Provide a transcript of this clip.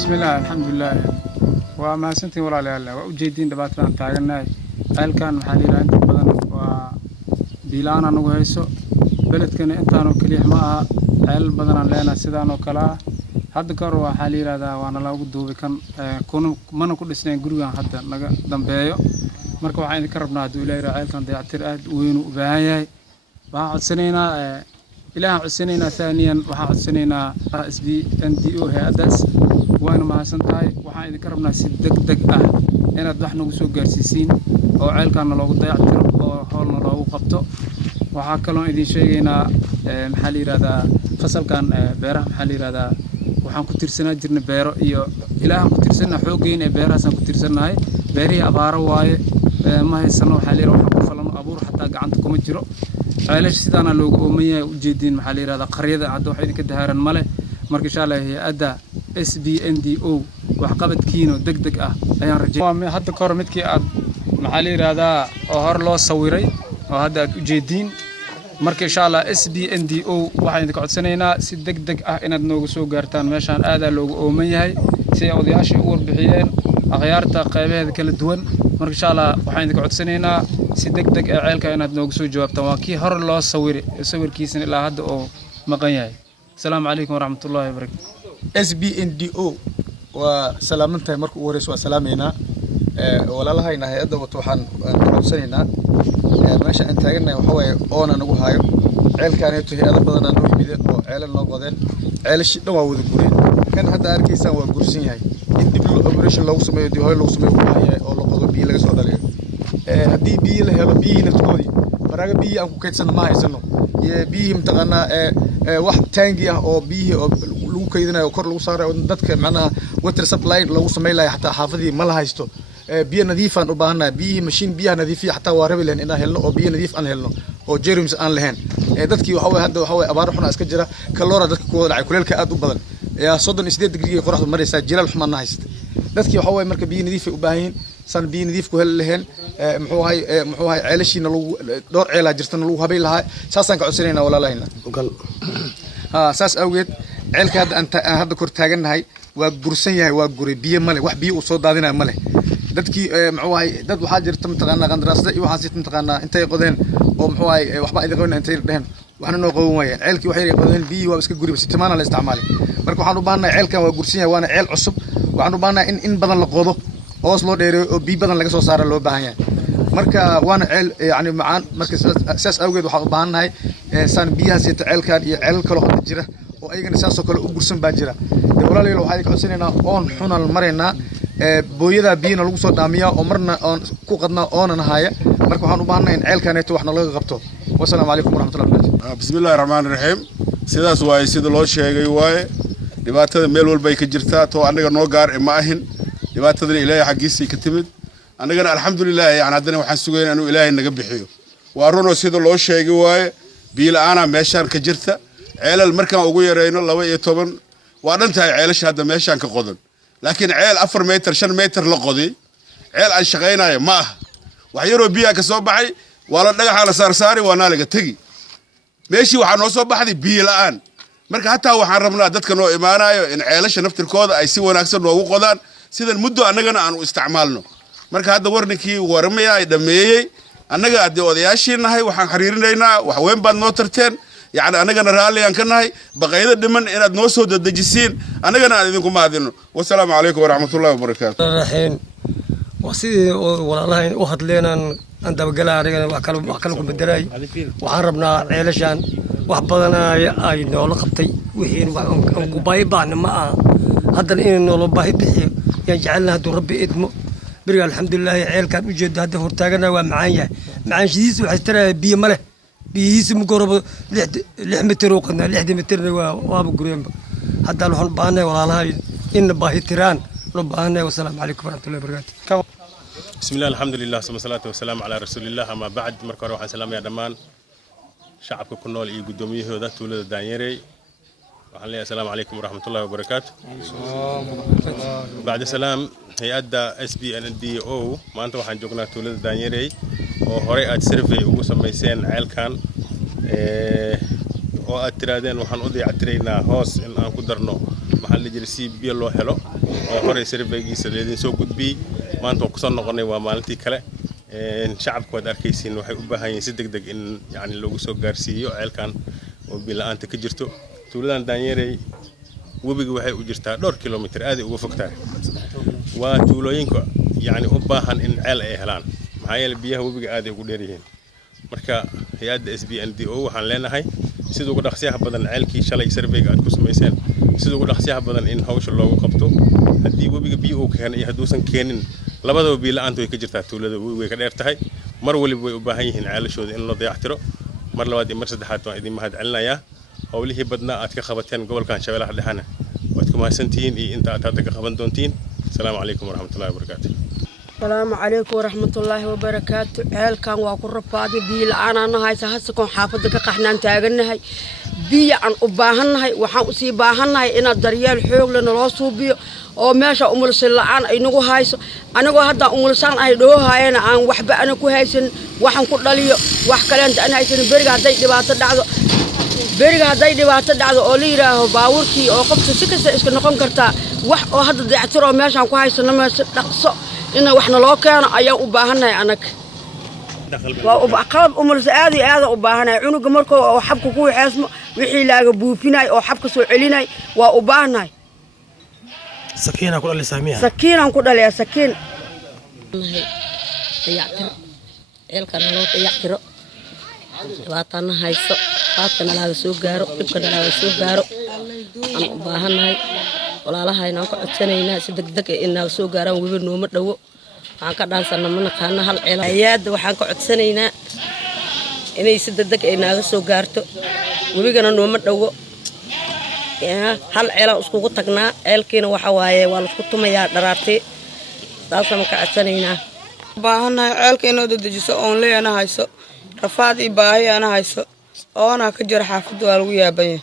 بسم الله الحمد لله وما سنتي ولا لا وجيدين دباتنا تاغناي عيلكان maxaa la inta badan waa diilaan anagu hayso beledkana intaanu kaliya ma aha ceel badan aan leenahay sidaan oo kala hadda kor waxa la yiraahdaa waana lagu duubay kan mana ku dhisnay gurigan hadda naga dambeeyo marka waxaan idin ka rabnaa haduu ilaahay ceelkan dayactir aad u weyn u baahan yahay waxaan codsanaynaa ilaahay codsanaynaa thaniyan waxaan codsanaynaa SBNDO hay'adaas waana mahadsantahay waxaan idin ka rabnaa si degdeg ah inaad wax nagu soo gaarsiisiin oo ceelkan loogu dayactiro oo howlna loogu qabto waxa kale oo idin sheegaynaa maxaa la yiraahdaa fasalkan beeraha maxaa la yiraahdaa waxaan ku tirsanaa jirnay beero iyo ilaahan ku tirsanaa xoogeen ee beerahaas ku tirsanahay beerihi abaaro waaye ma haysano waxa la yiraahdaa wax ku falano abuur xataa gacanta kuma jiro ceelash sidaana loogu oomayaa u jeedin maxaa la yiraahdaa qaryada hadda wax idin ka dahaaran male marka insha Allah hay'adda SBNDO wax qabadkiino degdeg ah ayaan rajaynayaa hadda kor midkii aad maxaa la yiraahdaa oo hor loo sawiray oo hadda aad u jeedin marka insha Allah SBNDO waxaan idin ka codsanaynaa si degdeg ah inaad noogu soo gaartaan meeshaan aad loogu ooman yahay si ay odayaasha u warbixiyeen akhyaarta qaybaheeda kala duwan marka insha Allah waxaan idin ka codsanaynaa si degdeg ah ceelka inaad noogu soo jawaabtaan waa kii hor loo sawiray sawirkiisana ilaa hadda oo maqan yahay السلام عليكم ورحمة الله وبركاته SBNDO وسلامتها مركو وريس وسلامينا ولا لها إنها هيدا وتوحن نوصلنا ماشي أنت هنا وحوي أنا نقول هاي عيل كانت هي هذا بدنا نروح بيد عيل النقدين عيل الشيء نوع وذكورين كان هذا أركيسا وجرسين هاي إنتي بالأوبريشن لو سمي دي هاي لو سمي وهاي أو لو قضوا بيه لقى صدق هدي بيه له هلا بيه نتقولي فراجع بيه أنكو كيتسن ما يسنو بيه متقنا واحد تانجي أو بيه أو لو كيدنا أو كر لو صار ودتك معنا وتر سبلاين لو سمي لا حتى حافظي ما لها يستو بيه نظيفا وبهنا بيه ماشين بيه نظيفية حتى وارب لهن إنها هلنا أو بيه نظيف أن هلنا أو جيرمز أن لهن دتك وحوي هذا وحوي أبارحنا أسكجرا كلورا دتك كود على كل الكأد وبدن يا صدق إسديد دقيقة قرحة مريسة جيرال حمان نايست دتك وحوي مركب بيه نظيف وباهين سان بيه نظيف كهل لهن محوها عيلشين لو دور عيلا جرتنا لو هبي لها ساسن كعسرينا ولا لهنا ساس أوجد عيلك هذا أنت هذا كرتاجن هاي وجرسية وجري بيه ماله واحد بيه وصوت دادنا ماله دتكي محوها دد وحاجر تمتقنا قندراس ده وحاسيت تمتقنا أنت يقودين ومحوها وحبا إذا قلنا أنت يردهن وحنا نقول ويا عيلك وحير يقودين بيه وبسك جري بس تمانا الاستعمالي مركو حنو بانا عيلك وجرسية وأنا عيل عصب وحنو بانا إن بدل القضاء أصله دير بيه بدل لقى صار له بهاي marka waan ceel yani macaan marka saas awgeed waxa u baahanahay san biyaha sita ceelkan iyo ceel kale oo jira oo ayagana saas oo kale u gursan baa jira walaalayaal waxaan ka codsanaynaa oon xunal marayna booyada biyana lagu soo dhaamiyaa oo marna oon ku qadna oonan haya marka waxaan u baahanahay in ceelkaneeto waxna laga qabto wassalaamu calaykum waraxmatullahi wabarakatuh bismillaahir rahmaanir rahiim sidaas waay sida loo sheegay waay dhibaatada meel walba ay ka jirtaa to anaga noo gaar ma ahin dhibaatada ilaahay xaqiisii ka timid anagana alxamdulillah yani haddana waxaan sugaynaa inuu ilaahay naga bixiyo waa runo sida loo sheegay waaye biilaana meeshaan ka jirta ceelal markaan ugu yareyno 12 waa dhantahay ceelasha hadda meeshaan ka qodan laakiin ceel 4 meter 5 meter la qoday ceel aan shaqeynayo ma aha wax yaroo biyo ka soo baxay waa la dhagaxa la saarsaari waa naaliga tagi meeshii waxa noo soo baxday biilaan marka hataa waxaan rabnaa dadka noo imaanayo in ceelasha naftirkooda ay si wanaagsan noogu qodaan sidan muddo anagana aan u isticmaalno marka hadda warninkii warmaya ay dhameeyay annaga hadii odayaashiinahay waxaan xiriirinaynaa wax weyn baad noo tarteen yani annagana raaliyan ka nahay baqayda dhiman inaad noo soo dadajisiin annagana aan idinku mahadino wassalaamu calaykum waraxmatullaahi wabarakaatu raxiin wasidii walaalahayn u hadleenan aan dabagala anigana wax kale ku bedelay waxaan rabnaa ceelashan wax badan ay noola qabtay wixii ku baahi baahna ma aha haddana inay noola baahi bixiyo yaan jecelnahay hadduu rabbi idmo برجع الحمد لله عيل كان وجد هذا هرتاجنا ومعايا معايا شديد وحتى بيه مله بيس مقرب لحمة روقنا لحد متر وابو قريم حتى لو حنبانا ولا لا إن باهي تيران ربنا والسلام عليكم ورحمة الله وبركاته بسم الله الحمد لله ثم الصلاة والسلام على رسول الله أما بعد مركب روح سلام يا دمان شعبك كنا لي قدوميه هذا تولد دانيري وحنا السلام عليكم ورحمة الله وبركاته بعد سلام هيئة SBNDO ما أنتوا حنجوكنا تولد دانيري وهراء سيرفي وسميسين عيل كان وأترادين وحنقضي عترينا هوس إن أنقدرنا محل جلسي بيلو هلو oo hore sarfaygiisa leedin soo gudbiyay maanta oo ku soo noqonay waa maalintii kale shacabku waad arkaysiin waxay u baahan yihiin si degdeg in yani loogu soo gaarsiiyo ceelkan oo bilaanta ka jirto tuuladan daanyeeray webiga waxay u jirtaa dhowr kilomitir aad uga fogtahay waa tuulooyinka yani u baahan in ceel ay helaan maxaa yeelay biyaha webiga aad ugu dheer yihiin marka hay'adda SBNDO waxaan leenahay sidoo ugu dhaqsiyaha badan ceelkii shalay surveyga aad ku sameyseen sidoo ugu dhaqsiyaha badan in hawsha loogu qabto haddii webiga biyo uu keenay iyo hadduusan keenin labadaba biyo la'aantu way ka jirtaa tuulada way ka dheer tahay mar waliba way u baahan yihiin ceelashooda in loo dayactiro mar labaad iyo mar saddexaad waan idin mahad celinayaa howlihii badnaa aad ka qabateen gobolkan Shabeellaha Dhexana waad ku mahadsantihiin iyo inta aad hadda ka qaban doontiin السلام عليكم ورحمة الله وبركاته السلام عليكم ورحمة الله وبركاته عيل كان واقول رفاضي بيل أنا هاي سهسكون حافظك قحنا نتاجنا هاي بي عن أباهنا هاي وحنسي باهنا هاي إن الدريال حول لنراسو بي أو ماشى أمور سلعان أي نجو هايس أنا جو هذا أمور سان أي دو هاي أنا عن وحب أنا كويسن وحن كل لي وحكلان أنا هايسن برجع داي دبعت الدعوة برجع داي دبعت الدعوة أوليرا باوركي أو قبض سكس إسكن نقوم كرتا wax oo hadda dayactiro meeshan ku haysano ma dhaqso in waxna loo keeno ayaa u baahanahay anag waa qalab umulsa aad iyo aad u baahanahay cunuga markoo oo xabku ku xeesmo wixii laaga buufinay oo xabka soo celinay waa u baahanahay sakiina ku dhalay saamiya sakiina ku dhalay sakiin dayactiro eelkan loo dayactiro waatana hayso qaadkana laga soo gaaro dibkana laga soo gaaro aan u baahanahay walaalaha inaan ku codsanaynaa si degdeg ah in aan soo gaaraan webi nooma dhawo waxaan ka dhaansanna ma naqaana hal ceel hay'adda waxaan ku codsanaynaa inay si degdeg ah inaaga soo gaarto webigana nooma dhawo hal ceel aan iskugu tagnaa ceelkiina waxa waaye waa la isku tumayaa dharaartii taasaan ka codsanaynaa baahanahay ceelka inoo dedejiso oon leeyana hayso rafaad iyo baahi ana hayso oona ka jira xaafadda waa lagu yaaban yahay